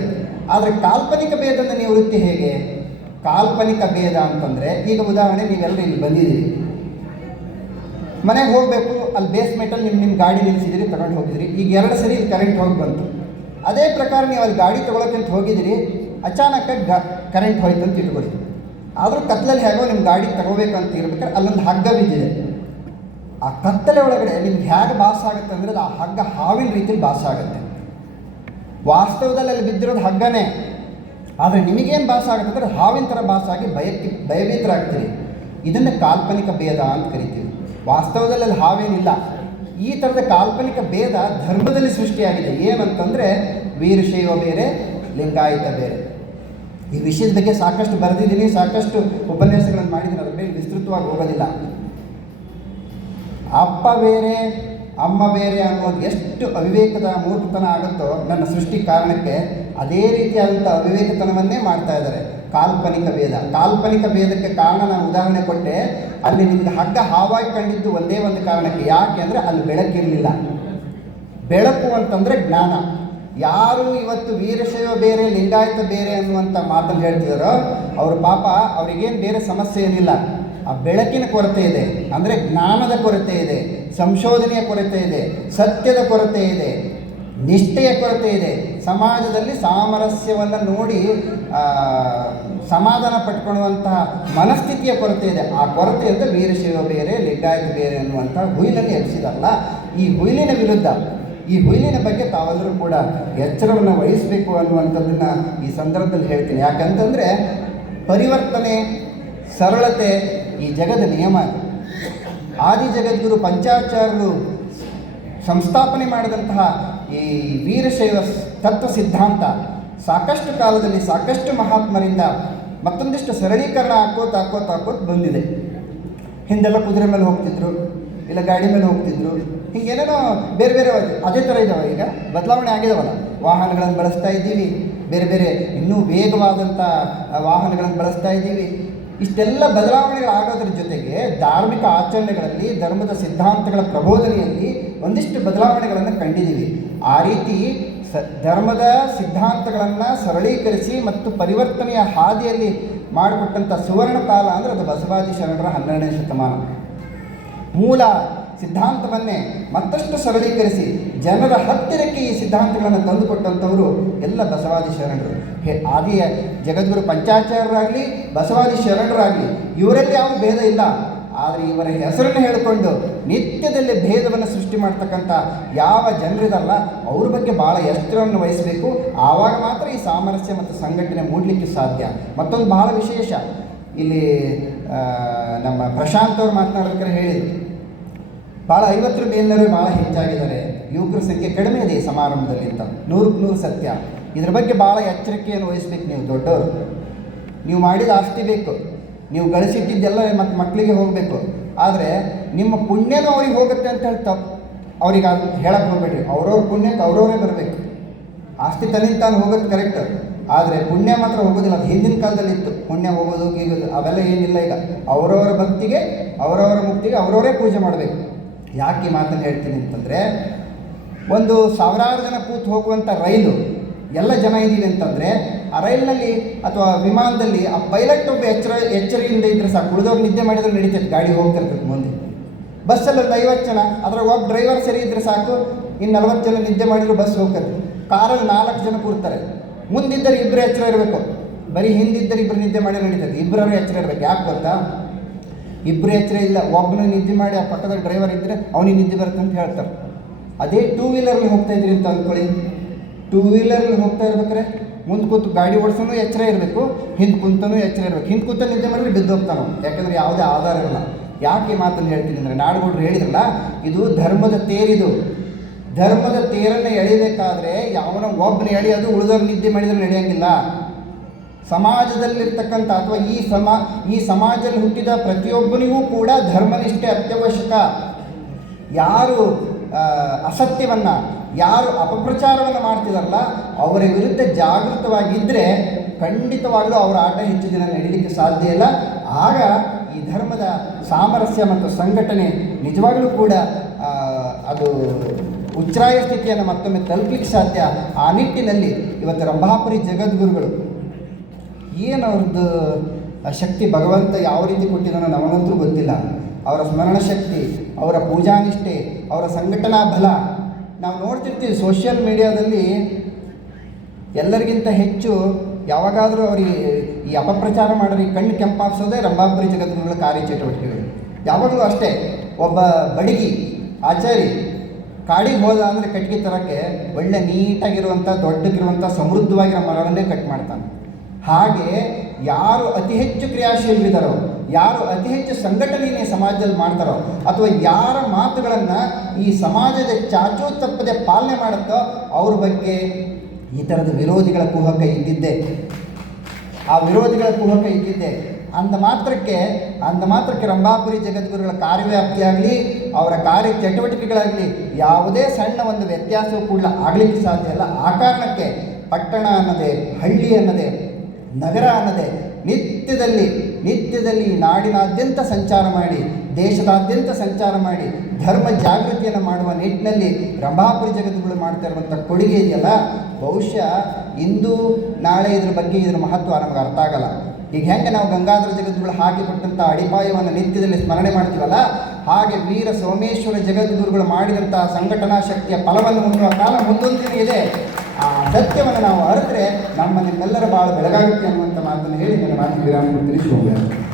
ಆದರೆ ಕಾಲ್ಪನಿಕ ಭೇದದ ನಿವೃತ್ತಿ ಹೇಗೆ? ಕಾಲ್ಪನಿಕ ಭೇದ ಅಂತಂದರೆ, ಈಗ ಉದಾಹರಣೆ, ನೀವೆಲ್ಲರೂ ಇಲ್ಲಿ ಬಂದಿದ್ದೀರಿ, ಮನೆಗೆ ಹೋಗಬೇಕು, ಅಲ್ಲಿ ಬೇಸ್ಮೆಂಟಲ್ಲಿ ನಿಮ್ಮ ಗಾಡಿ ನಿಲ್ಲಿಸಿದಿರಿ, ತಗೊಂಡು ಹೋಗಿದ್ದೀರಿ. ಈಗ 2 ಸರಿ ಇಲ್ಲಿ ಕರೆಂಟ್ ಹೋಗಿ ಬಂತು. ಅದೇ ಪ್ರಕಾರ ನೀವು ಅಲ್ಲಿ ಗಾಡಿ ತೊಗೊಳಕ್ಕಂತ ಹೋಗಿದ್ದೀರಿ, ಅಚಾನಕ್ಕಾಗಿ ಕರೆಂಟ್ ಹೋಯ್ತು ಅಂತ ಇಟ್ಕೊಳ್ಳಿ. ಆದರೂ ಕತ್ತಲಲ್ಲಿ ಹೇಗೋ ನಿಮ್ಮ ಗಾಡಿ ತಗೋಬೇಕಂತ ಇರ್ಬೇಕಾದ್ರೆ ಅಲ್ಲೊಂದು ಹಗ್ಗ ಬಿದ್ದಿದೆ. ಆ ಕತ್ತಲೆ ಒಳಗಡೆ ನಿಮ್ಗೆ ಹೇಗೆ ಭಾಸ ಆಗುತ್ತೆ ಅಂದರೆ ಆ ಹಗ್ಗ ಹಾವಿನ ರೀತಿಯಲ್ಲಿ ಭಾಸ ಆಗುತ್ತೆ. ವಾಸ್ತವದಲ್ಲಿ ಅಲ್ಲಿ ಬಿದ್ದಿರೋದು ಹಗ್ಗನೇ, ಆದರೆ ನಿಮಗೇನು ಭಾಸ ಆಗುತ್ತೆ ಅಂದರೆ ಹಾವಿನ ಥರ ಭಾಸ ಆಗಿ ಭಯಭೀತರಾಗ್ತೀರಿ. ಇದನ್ನು ಕಾಲ್ಪನಿಕ ಭೇದ ಅಂತ ಕರಿತೀವಿ. ವಾಸ್ತವದಲ್ಲಿ ಅಲ್ಲಿ ಹಾವೇನಿಲ್ಲ. ಈ ಥರದ ಕಾಲ್ಪನಿಕ ಭೇದ ಧರ್ಮದಲ್ಲಿ ಸೃಷ್ಟಿಯಾಗಿದೆ. ಏನಂತಂದರೆ ವೀರಶೈವ ಬೇರೆ, ಲಿಂಗಾಯತ ಬೇರೆ. ಈ ವಿಷಯದ ಬಗ್ಗೆ ಸಾಕಷ್ಟು ಬರೆದಿದ್ದೀನಿ, ಸಾಕಷ್ಟು ಉಪನ್ಯಾಸಗಳನ್ನು ಮಾಡಿದ್ದೀನಿ, ಅದರ ಮೇಲೆ ವಿಸ್ತೃತವಾಗಿ ಹೋಗೋದಿಲ್ಲ. ಅಪ್ಪ ಬೇರೆ ಅಮ್ಮ ಬೇರೆ ಅನ್ನೋದು ಎಷ್ಟು ಅವಿವೇಕದ ಮೂರ್ಖತನ ಆಗುತ್ತೋ ನನ್ನ ಸೃಷ್ಟಿ ಕಾರಣಕ್ಕೆ, ಅದೇ ರೀತಿಯಾದಂಥ ಅವಿವೇಕತನವನ್ನೇ ಮಾಡ್ತಾ ಇದ್ದಾರೆ. ಕಾಲ್ಪನಿಕ ಭೇದಕ್ಕೆ ಕಾರಣ ನಾನು ಉದಾಹರಣೆ ಕೊಟ್ಟೆ. ಅಲ್ಲಿ ನಿಮಗೆ ಹಗ್ಗ ಹಾವಾಗಿ ಕಂಡಿದ್ದು ಒಂದೇ ಒಂದು ಕಾರಣಕ್ಕೆ. ಯಾಕೆ ಅಂದರೆ ಅಲ್ಲಿ ಬೆಳಕಿರಲಿಲ್ಲ. ಬೆಳಕು ಅಂತಂದರೆ ಜ್ಞಾನ. ಯಾರು ಇವತ್ತು ವೀರಶೈವ ಬೇರೆ, ಲಿಂಗಾಯತ ಬೇರೆ ಅನ್ನುವಂಥ ಮಾತನ್ನು ಹೇಳ್ತಿದ್ದಾರೋ ಅವರು ಪಾಪ, ಅವರಿಗೇನು ಬೇರೆ ಸಮಸ್ಯೆ ಏನಿಲ್ಲ. ಆ ಬೆಳಕಿನ ಕೊರತೆ ಇದೆ, ಅಂದರೆ ಜ್ಞಾನದ ಕೊರತೆ ಇದೆ, ಸಂಶೋಧನೆಯ ಕೊರತೆ ಇದೆ, ಸತ್ಯದ ಕೊರತೆ ಇದೆ, ನಿಷ್ಠೆಯ ಕೊರತೆ ಇದೆ. ಸಮಾಜದಲ್ಲಿ ಸಾಮರಸ್ಯವನ್ನು ನೋಡಿ ಸಮಾಧಾನ ಪಟ್ಕೊಳ್ಳುವಂತಹ ಮನಸ್ಥಿತಿಯ ಕೊರತೆ ಇದೆ. ಆ ಕೊರತೆಯಿಂದ ವೀರಶೈವ ಬೇರೆ, ಲಿಂಗಾಯತ ಬೇರೆ ಅನ್ನುವಂಥ ಹುಯಿಲನ್ನು ಎಬ್ಸಿದಾರಲ್ಲ, ಈ ಹುಯಿಲಿನ ವಿರುದ್ಧ, ಈ ಹುಯಿಲಿನ ಬಗ್ಗೆ ತಾವೆಲ್ಲರೂ ಕೂಡ ಎಚ್ಚರವನ್ನು ವಹಿಸಬೇಕು ಅನ್ನುವಂಥದ್ದನ್ನು ಈ ಸಂದರ್ಭದಲ್ಲಿ ಹೇಳ್ತೀನಿ. ಯಾಕಂತಂದರೆ ಪರಿವರ್ತನೆ, ಸರಳತೆ ಈ ಜಗದ ನಿಯಮ. ಆದಿ ಜಗದ್ಗುರು ಪಂಚಾಚಾರ್ಯರು ಸಂಸ್ಥಾಪನೆ ಮಾಡಿದಂತಹ ಈ ವೀರಶೈವ ತತ್ವ ಸಿದ್ಧಾಂತ ಸಾಕಷ್ಟು ಕಾಲದಲ್ಲಿ ಸಾಕಷ್ಟು ಮಹಾತ್ಮರಿಂದ ಮತ್ತೊಂದಿಷ್ಟು ಸರಳೀಕರಣ ಹಾಕೋತ ಬಂದಿದೆ. ಹಿಂದೆಲ್ಲ ಕುದುರೆ ಮೇಲೆ ಹೋಗ್ತಿದ್ರು, ಇಲ್ಲ ಗಾಡಿ ಮೇಲೆ ಹೋಗ್ತಿದ್ರು, ಹೀಗೇನೇನೋ ಬೇರೆ ಬೇರೆ ಅದೇ ಥರ ಇದ್ದಾವೆ. ಈಗ ಬದಲಾವಣೆ ಆಗಿದಾವಲ್ಲ, ವಾಹನಗಳನ್ನು ಬಳಸ್ತಾ ಇದ್ದೀವಿ, ಬೇರೆ ಬೇರೆ ಇನ್ನೂ ವೇಗವಾದಂಥ ವಾಹನಗಳನ್ನು ಬಳಸ್ತಾ ಇದ್ದೀವಿ. ಇಷ್ಟೆಲ್ಲ ಬದಲಾವಣೆಗಳಾಗೋದ್ರ ಜೊತೆಗೆ ಧಾರ್ಮಿಕ ಆಚರಣೆಗಳಲ್ಲಿ, ಧರ್ಮದ ಸಿದ್ಧಾಂತಗಳ ಪ್ರಬೋಧನೆಯಲ್ಲಿ ಒಂದಿಷ್ಟು ಬದಲಾವಣೆಗಳನ್ನು ಕಂಡಿದ್ದೀವಿ. ಆ ರೀತಿ ಧರ್ಮದ ಸಿದ್ಧಾಂತಗಳನ್ನು ಸರಳೀಕರಿಸಿ ಮತ್ತು ಪರಿವರ್ತನೆಯ ಹಾದಿಯಲ್ಲಿ ಮಾಡಿಕೊಟ್ಟಂಥ ಸುವರ್ಣ ಕಾಲ ಅಂದರೆ ಅದು ಬಸವಾದಿ ಶರಣರ 12ನೇ ಶತಮಾನ. ಮೂಲ ಸಿದ್ಧಾಂತವನ್ನೇ ಮತ್ತಷ್ಟು ಸರಳೀಕರಿಸಿ ಜನರ ಹತ್ತಿರಕ್ಕೆ ಈ ಸಿದ್ಧಾಂತಗಳನ್ನು ತಂದುಕೊಟ್ಟಂಥವರು ಎಲ್ಲ ಬಸವಾದಿ ಶರಣರು. ಆದಿಯ ಜಗದ್ಗುರು ಪಂಚಾಚಾರ್ಯರಾಗಲಿ, ಬಸವಾದಿ ಶರಣರಾಗಲಿ, ಇವರಲ್ಲಿ ಯಾವ ಭೇದ ಇಲ್ಲ. ಆದರೆ ಇವರ ಹೆಸರನ್ನು ಹೇಳಿಕೊಂಡು ನಿತ್ಯದಲ್ಲಿ ಭೇದವನ್ನು ಸೃಷ್ಟಿ ಮಾಡ್ತಕ್ಕಂಥ ಯಾವ ಜನರಿದಲ್ಲ, ಅವ್ರ ಬಗ್ಗೆ ಭಾಳ ಎಚ್ಚರವನ್ನು ವಹಿಸಬೇಕು. ಆವಾಗ ಮಾತ್ರ ಈ ಸಾಮರಸ್ಯ ಮತ್ತು ಸಂಘಟನೆ ಮೂಡಲಿಕ್ಕೆ ಸಾಧ್ಯ. ಮತ್ತೊಂದು ಭಾಳ ವಿಶೇಷ, ಇಲ್ಲಿ ನಮ್ಮ ಪ್ರಶಾಂತ್ ಅವರು ಮಾತನಾಡಬೇಕಾದ್ರೆ ಹೇಳಿದರು, ಭಾಳ 50ರ ಮೇಲಿನವರು ಭಾಳ ಹೆಚ್ಚಾಗಿದ್ದಾರೆ, ಯುವಕರ ಸಂಖ್ಯೆ ಕಡಿಮೆ ಇದೆ ಈ ಸಮಾರಂಭದಲ್ಲಿ ಅಂತ. 100ಕ್ಕೆ 100 ಸತ್ಯ. ಇದ್ರ ಬಗ್ಗೆ ಭಾಳ ಎಚ್ಚರಿಕೆಯನ್ನು ವಹಿಸ್ಬೇಕು. ನೀವು ದೊಡ್ಡವರು, ನೀವು ಮಾಡಿದ ಆಸ್ತಿ ಬೇಕು, ನೀವು ಗಳಿಸಿಟ್ಟಿದ್ದೆಲ್ಲ ಮತ್ತು ಮಕ್ಕಳಿಗೆ ಹೋಗಬೇಕು. ಆದರೆ ನಿಮ್ಮ ಪುಣ್ಯನೂ ಅವ್ರಿಗೆ ಹೋಗುತ್ತೆ ಅಂತ ಹೇಳಿ ಅವ್ರಿಗೆ ಅದು ಹೇಳಕ್ಕೆ ಹೋಗ್ಬೇಡ್ರಿ. ಅವ್ರವ್ರ ಪುಣ್ಯಕ್ಕೆ ಅವ್ರವರೇ ಬರಬೇಕು. ಆಸ್ತಿ ತನ್ನಿಂದ ತಾನು ಹೋಗೋದು ಕರೆಕ್ಟ್, ಆದರೆ ಪುಣ್ಯ ಮಾತ್ರ ಹೋಗೋದಿಲ್ಲ. ಅದು ಹಿಂದಿನ ಕಾಲದಲ್ಲಿತ್ತು, ಪುಣ್ಯ ಹೋಗೋದು ಗೀಗೋದು ಅವೆಲ್ಲ ಏನಿಲ್ಲ. ಈಗ ಅವರವರ ಭಕ್ತಿಗೆ, ಅವರವರ ಮುಕ್ತಿಗೆ ಅವರವರೇ ಪೂಜೆ ಮಾಡಬೇಕು. ಯಾಕೆ ಈ ಮಾತನ್ನು ಹೇಳ್ತೀನಿ ಅಂತಂದರೆ, ಒಂದು 1000 ಜನ ಕೂತು ಹೋಗುವಂಥ ರೈಲು, ಎಲ್ಲ ಜನ ಇದ್ದೀವಿ ಅಂತಂದರೆ ಆ ರೈಲಿನಲ್ಲಿ ಅಥವಾ ವಿಮಾನದಲ್ಲಿ ಆ ಪೈಲಟ್ ಒಬ್ಬ ಎಚ್ಚರಿಕೆಯಿಂದ ಇದ್ದರೆ ಸಾಕು, ಉಳಿದವ್ರು ನಿದ್ದೆ ಮಾಡಿದ್ರೆ ನಡೀತೈತೆ, ಗಾಡಿ ಹೋಗ್ತಿರ್ತೈತೆ ಮುಂದೆ. ಬಸ್ಸಲ್ಲಿ ಒಂದು 50 ಜನ, ಅದರ ಒಬ್ಬ ಡ್ರೈವರ್ ಸರಿ ಇದ್ದರೆ ಸಾಕು, ಇನ್ನು 40 ಜನ ನಿದ್ದೆ ಮಾಡಿದ್ರು ಬಸ್ ಹೋಗ್ತದೆ. ಕಾರಲ್ಲಿ 4 ಜನ ಕೂರ್ತಾರೆ, ಮುಂದಿದ್ದರೆ 2 ಎಚ್ಚರ ಇರಬೇಕು, ಬರೀ ಹಿಂದಿದ್ದರೆ 2 ನಿದ್ದೆ ಮಾಡಿ ನಡೀತದೆ. 2 ಎಚ್ಚರ ಇರಬೇಕು. ಯಾಕೆ ಗೊತ್ತಾ? 2 ಎಚ್ಚರ ಇಲ್ಲ, ಒಬ್ಬನು ನಿದ್ದೆ ಮಾಡಿ ಆ ಪಕ್ಕದ ಡ್ರೈವರ್ ಇದ್ದರೆ ಅವನಿಗೆ ನಿದ್ದೆ ಬರುತ್ತೆ ಅಂತ ಹೇಳ್ತಾರೆ. ಅದೇ ಟೂ ವೀಲರಲ್ಲಿ ಹೋಗ್ತಾ ಇದ್ರಿ ಅಂತ ಅಂದ್ಕೊಳ್ಳಿ. ಟೂ ವೀಲರಲ್ಲಿ ಹೋಗ್ತಾ ಇರ್ಬೇಕಾರೆ ಮುಂದೆ ಕೂತು ಗಾಡಿ ಓಡಿಸೋನು ಎಚ್ಚರ ಇರಬೇಕು, ಹಿಂದೆ ಕುಂತನೂ ಎಚ್ಚರ ಇರಬೇಕು. ಹಿಂದೆ ಕೂತ ನಿದ್ದೆ ಮಾಡಿದ್ರೆ ಬಿದ್ದು ಹೋಗ್ತಾನೋ, ಯಾಕಂದರೆ ಯಾವುದೇ ಆಧಾರ ಇರಲ್ಲ. ಯಾಕೆ ಈ ಮಾತನ್ನು ಹೇಳ್ತೀನಿ ಅಂದರೆ, ನಾಡುಗೌಡರು ಹೇಳಿದ್ರಲ್ಲ, ಇದು ಧರ್ಮದ ತೇರಿದು. ಧರ್ಮದ ತೇರನ್ನು ಎಳಿಬೇಕಾದ್ರೆ ಯಾವನ ಒಬ್ಬನ ಎಳೆಯೋದು ಉಳಿದವ್ರು ನಿದ್ದೆ ಮಾಡಿದ್ರೆ ನಡೆಯೋಂಗಿಲ್ಲ. ಸಮಾಜದಲ್ಲಿರ್ತಕ್ಕಂಥ ಅಥವಾ ಈ ಸಮಾಜದಲ್ಲಿ ಹುಟ್ಟಿದ ಪ್ರತಿಯೊಬ್ಬನಿಗೂ ಕೂಡ ಧರ್ಮನಿಷ್ಠೆ ಅತ್ಯವಶ್ಯಕ. ಯಾರು ಅಸತ್ಯವನ್ನು, ಯಾರು ಅಪಪ್ರಚಾರವನ್ನು ಮಾಡ್ತಿದಾರಲ್ಲ ಅವರ ವಿರುದ್ಧ ಜಾಗೃತವಾಗಿದ್ದರೆ ಖಂಡಿತವಾಗಲೂ ಅವರ ಆಟ ಹೆಚ್ಚು ದಿನ ನಡೀಲಿಕ್ಕೆ ಸಾಧ್ಯ ಇಲ್ಲ. ಆಗ ಈ ಧರ್ಮದ ಸಾಮರಸ್ಯ ಮತ್ತು ಸಂಘಟನೆ ನಿಜವಾಗಲೂ ಕೂಡ ಅದು ಉಚ್ಛ್ರಾಯ ಸ್ಥಿತಿಯನ್ನು ಮತ್ತೊಮ್ಮೆ ತಲುಪಲಿಕ್ಕೆ ಸಾಧ್ಯ. ಆ ನಿಟ್ಟಿನಲ್ಲಿ ಇವತ್ತು ರಂಭಾಪುರಿ ಜಗದ್ಗುರುಗಳು ಏನು ಅವ್ರದ್ದು ಶಕ್ತಿ ಭಗವಂತ ಯಾವ ರೀತಿ ಕೊಟ್ಟಿದ್ದಾನೋ ನಮಗಂತೂ ಗೊತ್ತಿಲ್ಲ. ಅವರ ಸ್ಮರಣ ಶಕ್ತಿ, ಅವರ ಪೂಜಾನಿಷ್ಠೆ, ಅವರ ಸಂಘಟನಾ ಬಲ ನಾವು ನೋಡ್ತಿರ್ತೀವಿ. ಸೋಷಿಯಲ್ ಮೀಡಿಯಾದಲ್ಲಿ ಎಲ್ಲರಿಗಿಂತ ಹೆಚ್ಚು ಯಾವಾಗಾದರೂ ಅವರಿಗೆ ಈ ಅಪಪ್ರಚಾರ ಮಾಡೋರಿಗೆ ಕಣ್ಣು ಕೆಂಪಾಗಿಸೋದೇ ರಂಭಾಪುರಿ ಜಗದ್ಗುರುಗಳ ಕಾರ್ಯಚಟುವಟಿಕೆಗಳು. ಯಾವಾಗಲೂ ಅಷ್ಟೇ. ಒಬ್ಬ ಬಡಗಿ ಆಚಾರಿ ಕಾಡಿಗೆ ಹೋದ ಅಂದರೆ ಕಟ್ಟಿಗೆ ತರೋಕ್ಕೆ ಒಳ್ಳೆ ನೀಟಾಗಿರುವಂಥ ದೊಡ್ಡಗಿರುವಂಥ ಸಮೃದ್ಧವಾಗಿರೋ ಮರವನ್ನೇ ಕಟ್ ಮಾಡ್ತಾನೆ. ಹಾಗೆ ಯಾರು ಅತಿ ಹೆಚ್ಚು ಕ್ರಿಯಾಶೀಲರಿದ್ದಾರೋ, ಯಾರು ಅತಿ ಹೆಚ್ಚು ಸಂಘಟನೆಯೇ ಸಮಾಜದಲ್ಲಿ ಮಾಡ್ತಾರೋ, ಅಥವಾ ಯಾರ ಮಾತುಗಳನ್ನು ಈ ಸಮಾಜದ ಚಾಚೂ ತಪ್ಪದೆ ಪಾಲನೆ ಮಾಡುತ್ತೋ ಅವ್ರ ಬಗ್ಗೆ ಈ ಥರದ ವಿರೋಧಿಗಳ ಕುಹಕ ಇದ್ದಿದ್ದೆ. ಆ ವಿರೋಧಿಗಳ ಕುಹಕ ಇದ್ದಿದ್ದೆ. ಅಂದ ಮಾತ್ರಕ್ಕೆ ರಂಭಾಪುರಿ ಜಗದ್ಗುರುಗಳ ಕಾರ್ಯವ್ಯಾಪ್ತಿಯಾಗಲಿ, ಅವರ ಕಾರ್ಯ ಚಟುವಟಿಕೆಗಳಾಗಲಿ ಯಾವುದೇ ಸಣ್ಣ ಒಂದು ವ್ಯತ್ಯಾಸವೂ ಕೂಡ ಆಗಲಿಕ್ಕೆ ಸಾಧ್ಯ ಇಲ್ಲ. ಆ ಕಾರಣಕ್ಕೆ ಪಟ್ಟಣ ಅನ್ನೋದೇ, ಹಳ್ಳಿ ಅನ್ನೋದೇ, ನಗರ ಅನ್ನೋದೇ ನಿತ್ಯದಲ್ಲಿ ನಾಡಿನಾದ್ಯಂತ ಸಂಚಾರ ಮಾಡಿ, ದೇಶದಾದ್ಯಂತ ಸಂಚಾರ ಮಾಡಿ ಧರ್ಮ ಜಾಗೃತಿಯನ್ನು ಮಾಡುವ ನಿಟ್ಟಿನಲ್ಲಿ ರಂಭಾಪುರಿ ಜಗದ್ಗುರು ಮಾಡ್ತಾ ಇರುವಂಥ ಕೊಡುಗೆ ಇದೆಯಲ್ಲ, ಬಹುಶಃ ಇಂದು ನಾಳೆ ಇದರ ಮಹತ್ವ ನಮಗೆ ಅರ್ಥ ಆಗಲ್ಲ. ಈಗ ಹೆಂಗೆ ನಾವು ಗಂಗಾಧರ ಜಗದ್ಗುರು ಹಾಕಿಕೊಟ್ಟಂಥ ಅಡಿಪಾಯವನ್ನು ನಿತ್ಯದಲ್ಲಿ ಸ್ಮರಣೆ ಮಾಡ್ತೀವಲ್ಲ, ಹಾಗೆ ವೀರ ಸೋಮೇಶ್ವರ ಜಗದ್ಗುರುಗಳು ಮಾಡಿದಂಥ ಸಂಘಟನಾ ಶಕ್ತಿಯ ಫಲವನ್ನು ಹೊಂದುವ ಕಾಲ ಮುಂದೊಂದು ದಿನ ಇದೆ. ಆ ಸತ್ಯವನ್ನು ನಾವು ಅರಿತರೆ ನಿಮ್ಮೆಲ್ಲರ ಭಾಳ ಬೆಳಗಾಗುತ್ತೆ ಅನ್ನುವಂಥ ಮಾತನ್ನು ಹೇಳಿ ನನ್ನ ಮಾತಿಗೆ ವಿರಾಮ ಕೊಡ್ತೀನಿ. ಶುಭ.